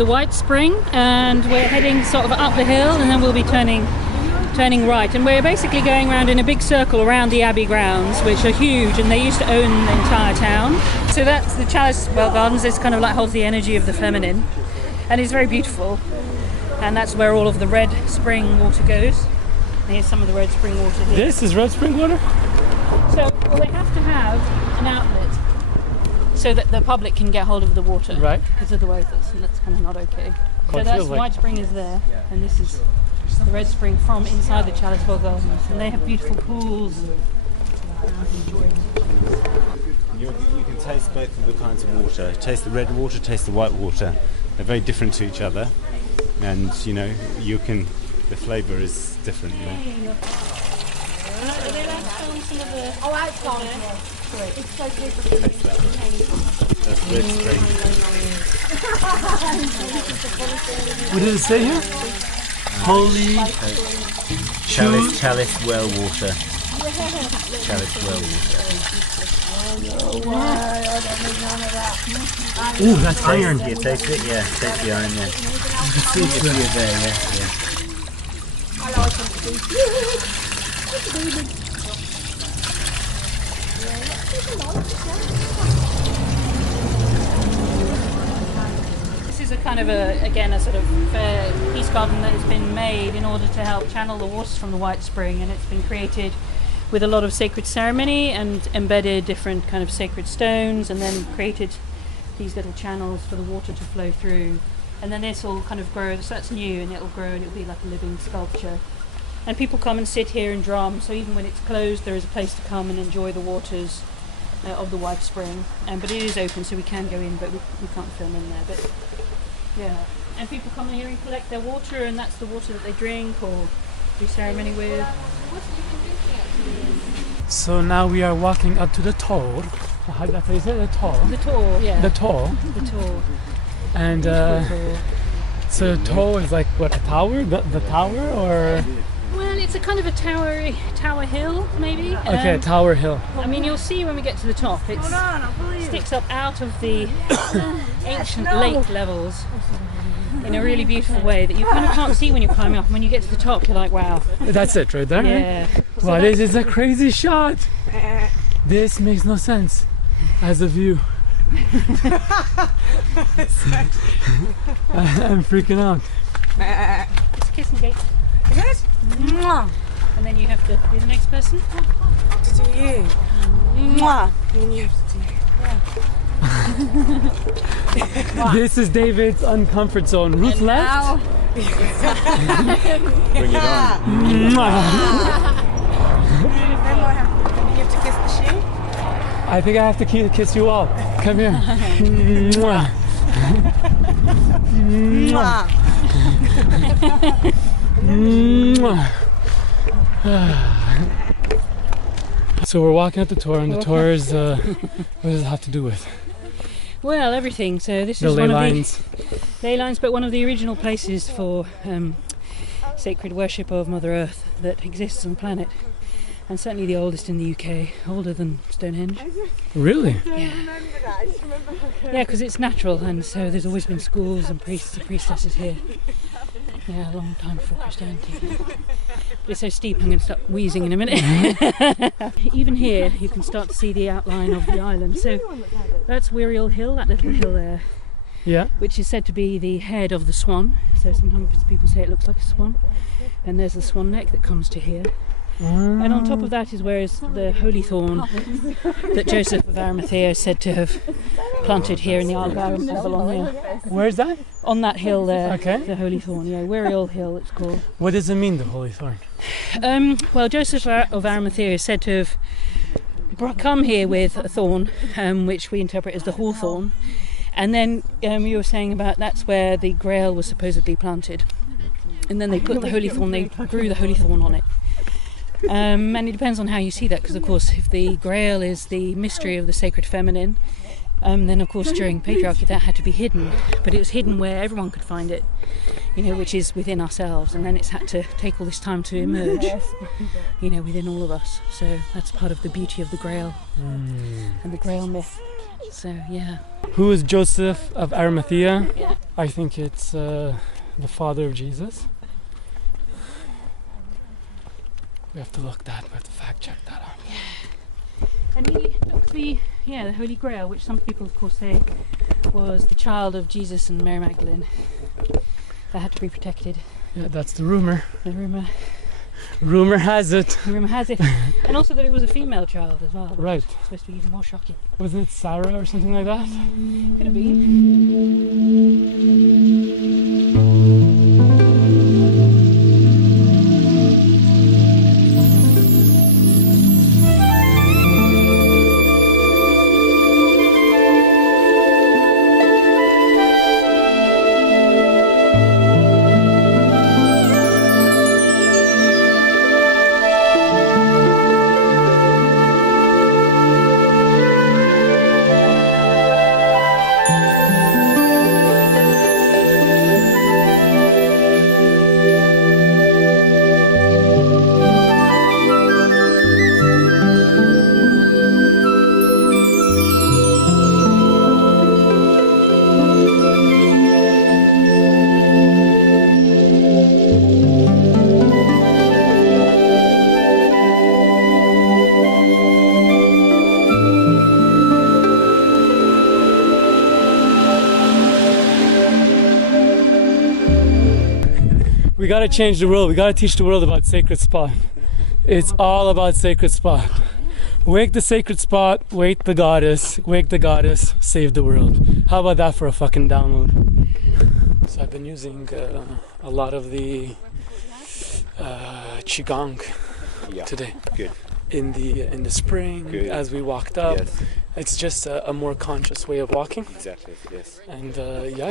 the White Spring, and we're heading sort of up the hill, and then we'll be turning right, and we're basically going around in a big circle around the Abbey grounds, which are huge, and they used to own the entire town. So that's the Chalice Well Gardens. This kind of like holds the energy of the feminine, and it's very beautiful, and that's where all of the red spring water goes. And here's some of the red spring water here. This is red spring water? So well, they have to have an outlet so that the public can get hold of the water, right? Because otherwise that's kind of not okay. So that's White Spring is there, and this is the red spring from inside the Chalice Well Gardens, and they have beautiful pools. You can taste both of the kinds of water. Taste the red water, taste the white water. They're very different to each other, and you know the flavour is different. You know. Oh, I've got it. It's so good. Taste that. That's red spring. What did it say here? Holy Chalice well water. Chalice well water. Ooh, that's iron. Yeah, taste it. Yeah, taste the iron. Yeah. You can see it there. Yeah. I like them. This is a kind of a sort of peace garden that has been made in order to help channel the waters from the White Spring, and it's been created with a lot of sacred ceremony and embedded different kind of sacred stones, and then created these little channels for the water to flow through. And then this will kind of grow, so that's new, and it'll grow and it'll be like a living sculpture. And people come and sit here and drum, so even when it's closed there is a place to come and enjoy the waters of the White Spring. But it is open, so we can go in, but we can't film in there. But yeah, and people come here and collect their water, and that's the water that they drink or do ceremony with. So now we are walking up to the Tor. How do you say the Tor? The Tor, yeah. The Tor. The Tor. And so Tor is like what, a tower? The tower, or? Well, it's a kind of a tower hill, maybe. Okay, Tower Hill. I mean, you'll see when we get to the top. It sticks up out of the ancient lake levels in a really beautiful way that you kind of can't see when you're climbing up. And when you get to the top, you're like, wow. That's it right there? Yeah. Right? Wow, this is a crazy shot. This makes no sense as a view. I'm freaking out. It's a kiss and gate. Is it? Mwah. And then you have to be the next person. To do you. Mwah. And you have to do you. Wow. This is David's uncomfort zone. Ruth left. Bring it on. Then what happens? Do you have to kiss the shoe? I think I have to kiss you all. Come here. Mwah. Mwah. Mwah. So we're walking up the Tor, and the Tor is what does it have to do with? Well, everything. So this The is ley one lines. of the ley lines, but one of the original places for sacred worship of Mother Earth that exists on the planet, and certainly the oldest in the UK, older than Stonehenge. Really? Yeah. Yeah, because it's natural, and so there's always been schools and priests and priestesses here. Yeah, a long time before Christianity. But it's so steep, I'm going to start wheezing in a minute. Even here, you can start to see the outline of the island. So that's Wiriel Hill, that little hill there. Yeah. Which is said to be the head of the swan. So sometimes people say it looks like a swan. And there's the swan neck that comes to here. And on top of that is where is the holy thorn that Joseph of Arimathea is said to have planted here in the Isle of Avalon here. Where's that? On that hill there, Okay. the holy thorn, yeah, Wiriel Hill it's called. What does it mean, the holy thorn? Well, Joseph of Arimathea is said to have come here with a thorn, which we interpret as the hawthorn. And then you were saying about that's where the Grail was supposedly planted. And then they put the holy thorn, they grew the holy thorn on it. And it depends on how you see that, because of course if the Grail is the mystery of the sacred feminine, then of course during patriarchy that had to be hidden, but it was hidden where everyone could find it, you know, which is within ourselves, and then it's had to take all this time to emerge, you know, within all of us. So that's part of the beauty of the Grail and the Grail myth. So yeah. Who is Joseph of Arimathea? Yeah. I think it's the father of Jesus. We have to fact check that out. And he took the Holy Grail, which some people of course say was the child of Jesus and Mary Magdalene, that had to be protected. Yeah, that's the rumor. The rumor. Rumor has it. Rumor has it. And also that it was a female child as well. Right. It's supposed to be even more shocking. Wasn't it Sarah or something like that? Could have been. We gotta change the world. We gotta teach the world about sacred spot. It's all about sacred spot. Wake the sacred spot, wake the goddess, save the world. How about that for a fucking download? So I've been using a lot of the qigong today. Good. In the spring, Good. as we walked up. Yes. It's just a more conscious way of walking. Exactly. Yes. And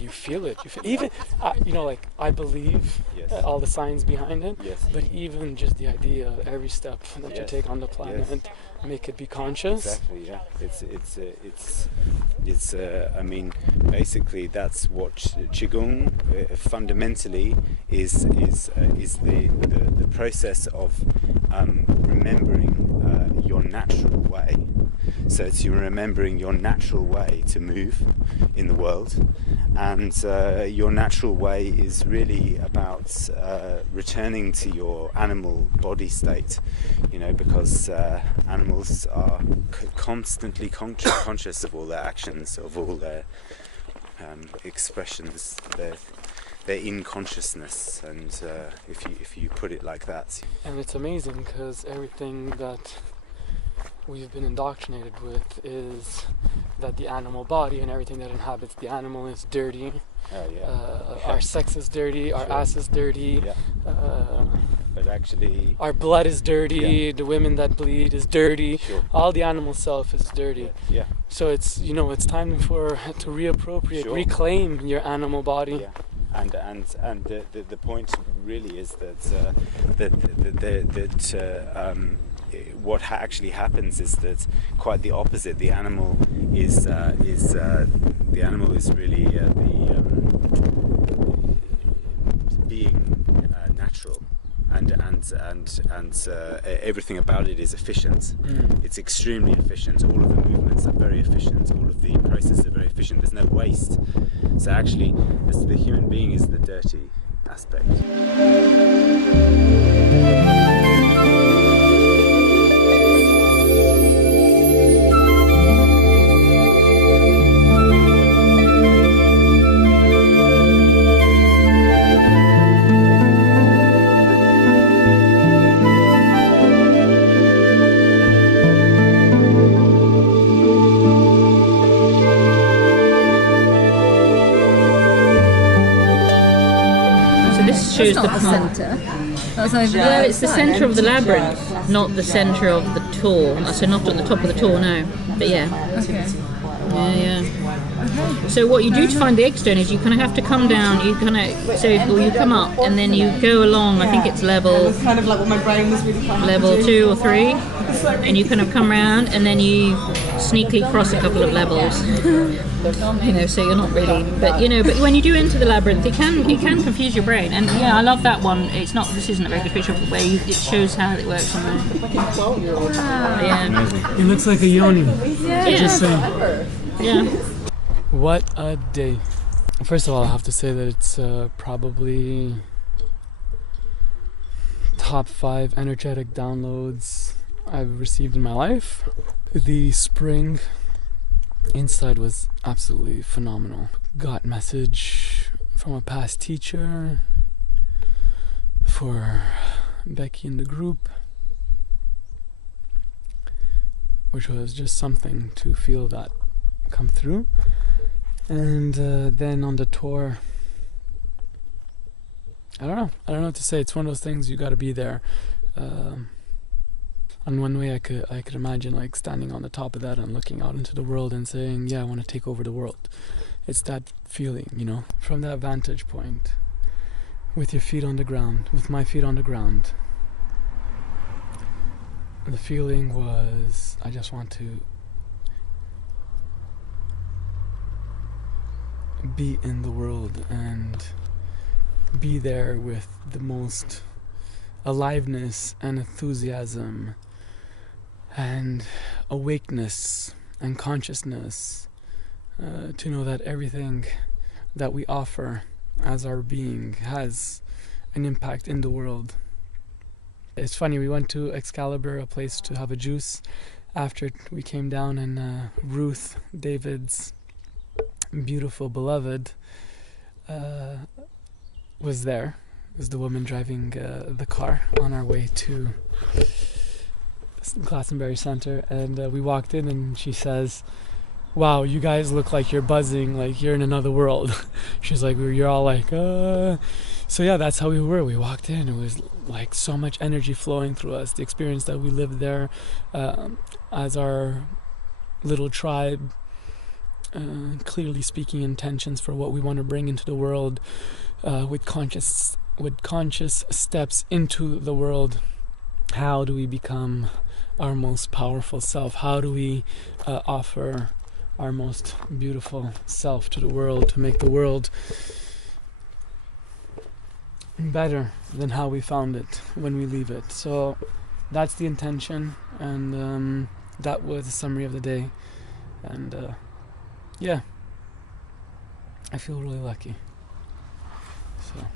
you feel it. Even I believe Yes. all the science behind it. Yes. But even just the idea of every step that you Yes. take on the planet, Yes. make it be conscious. Exactly. Yeah. It's. I mean, basically, that's what qigong fundamentally is the process of remembering your natural way. So it's you remembering your natural way to move in the world, and your natural way is really about returning to your animal body state, because animals are constantly conscious of all their actions, of all their expressions. They're in consciousness, and if you put it like that. And it's amazing because everything that we've been indoctrinated with is that the animal body and everything that inhabits the animal is dirty. Our sex is dirty, our ass is dirty. But actually, our blood is dirty, the women that bleed is dirty. Sure. All the animal self is dirty. Yeah. So it's time to reappropriate, Sure. reclaim your animal body. Yeah. And the point really is that what actually happens is that quite the opposite. The animal is really being natural, and everything about it is efficient. It's extremely efficient. All of the movements are very efficient. All of the processes are very efficient. There's no waste. So actually, the human being is the dirty aspect. Shows That's not the centre. That's over there. Well, it's the centre of the labyrinth, not the centre of the tour. So not at the top of the tour, no. But yeah. Okay. Yeah. So what you do to find the egg stone is you kind of have to come down. You come up and then you go along. I think it's level. Kind of like what my brain was really Level 2 or 3, and you kind of come around and then you sneakily cross a couple of levels. So you're not really, but when you do enter the labyrinth, it can confuse your brain. And yeah, I love that one. This isn't a very good picture, but it shows how it works on there. Yeah. It looks like a yoni. Yeah. Just saying. Yeah. What a day. First of all, I have to say that it's probably top 5 energetic downloads I've received in my life. The spring inside was absolutely phenomenal. Got message from a past teacher for Becky in the group, which was just something to feel that come through. And then on the tour, I don't know what to say. It's one of those things, you got to be there. On one way, I could imagine like standing on the top of that and looking out into the world and saying, yeah, I want to take over the world. It's that feeling, you know, from that vantage point, with your feet on the ground, with my feet on the ground. The feeling was, I just want to be in the world and be there with the most aliveness and enthusiasm and awakeness and consciousness, to know that everything that we offer as our being has an impact in the world. It's funny, we went to Excalibur, a place to have a juice after we came down, and Ruth, David's beautiful beloved, was there. Was the woman driving the car on our way to Glastonbury Center, and we walked in and she says, wow, you guys look like you're buzzing, like you're in another world. She's like, you're all like, So yeah, that's how we were. We walked in, it was like so much energy flowing through us. The experience that we lived there as our little tribe, clearly speaking intentions for what we want to bring into the world, with conscious steps into the world. How do we become our most powerful self? How do we offer our most beautiful self to the world, to make the world better than how we found it when we leave it? So that's the intention, and that was a summary of the day. And yeah, I feel really lucky. So